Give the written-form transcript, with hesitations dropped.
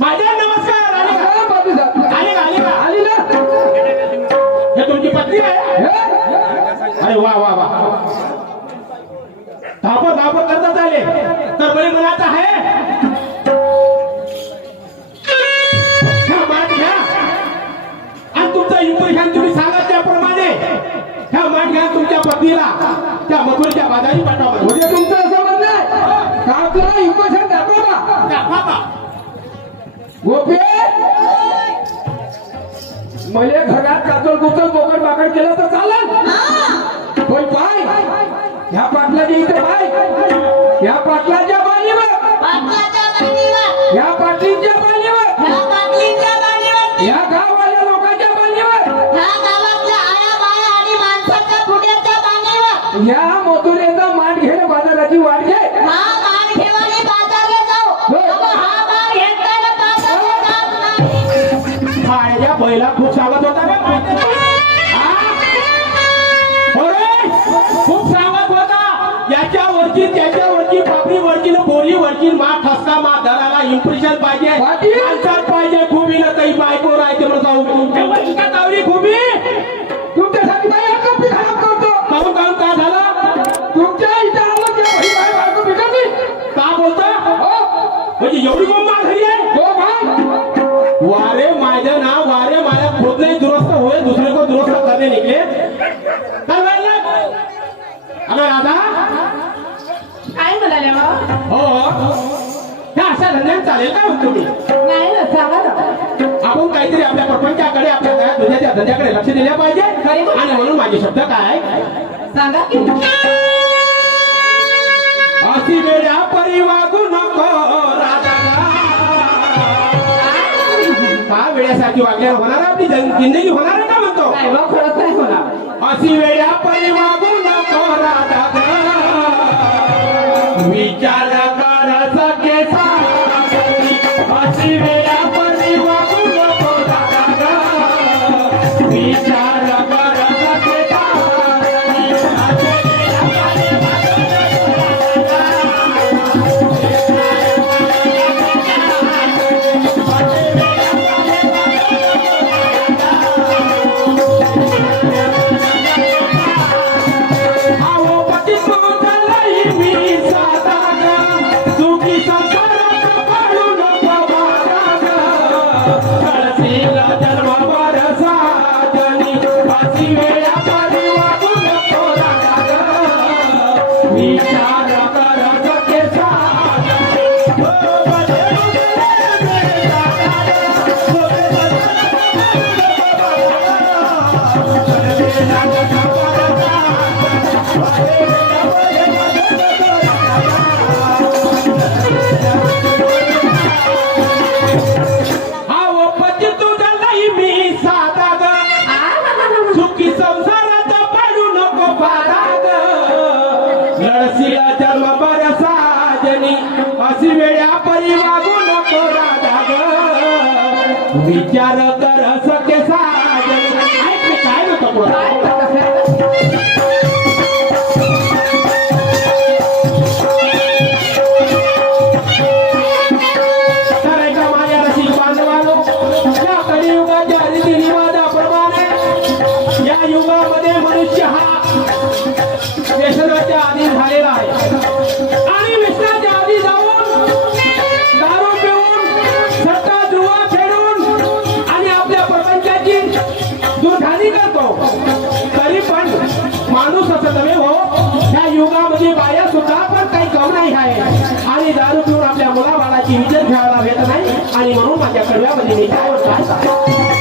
माझ्या नमस्कार. आले का? हे तुमची पत्नी आहे? अरे वा वा वा. धापा करता चाले तर बळी मनात आहे. ह्या माठ घ्या आणि तुमचं इम्प्रेशन तुम्ही सांगा त्याप्रमाणे ह्या माठ घ्या तुमच्या पत्नीला त्या मथुरेच्या बाजारी पाठवा. म्हणजे तुमचं असं म्हणणं आहे का आपल्याला इम्प्रेशन दाखवा गोपी मले घरात कातल कुतल बोकड बाकड केलं तर चालेल पण पाय ह्या पाटलाच्या इथे पाय ह्या पाटलाच्या बाणीवर ह्या पाटलीच्या बाणीवर ह्या गाववाल्या लोकांच्या बाणीवर ह्या मथुरेचा मान घे बाजाराची वाट घे खायच्या बैला खूप सांगत होता खूप सांगत होता याच्यावरची त्याच्यावरची पापडी वरची बोली वरची मा ठसका मा धराला इम्प्रेशन पाहिजे माणसात पाहिजे खूबी ना काही बायको राहायचे म्हणून तावरी खूबी तुमच्यासाठी बाई कपी खराब करतो काहून काहून का झालं तुमच्या इथे आलं की बाई बायको बिघडली का बोलता म्हणजे एवढी बोंबा घरी आहे हो भाई वारे माझं नाव वारे माझ्या खुद नाही दुरुस्त होय दुसरे को दुरुस्त करने निकले काय व्हायला अगं राधा काय म्हणाले हो ह्या अशा धंद्यात चालेल का मग तुम्ही नाही ना सांगा ना आपण काहीतरी आपल्या प्रपंचाकडे आपल्या घरात दुधाच्या धंद्याकडे लक्ष दिले पाहिजे आणि म्हणून माझे शब्द काय सांगा की अशी वेळा परी वागू नको राधा का वेळासाठी वागल्यावर होणार आपली जिंदगी होणार का म्हणतो नाही बा खरंच नाही होणार अशी वेळा परी वागू नको राधा विचार कर सके अशी वेळा परी वागू नको राधा विचार कर सके विचार कर सके साजन काय नको माझ्या रसिक बांधवानो या कलियुगाच्या रीतिरिवाजाप्रमाणे या युगामध्ये मनुष्य हा व्यसनाच्या आधी झालेला आहे आणि व्यसनाच्या आधी जाऊन दारू पिऊन सट्टा जुवा खेळून आणि आपल्या प्रपंचाची दुर्घाणी करतो तरी पण माणूस असं नव्हे हो ह्या युगामध्ये बाया सुद्धा पण काही कम नाही आहे आणि दारू पिऊन आपल्या मुलाबाळाची विजय खेळायला भेटत नाही आणि म्हणून माझ्या कडव्यामध्ये मी काय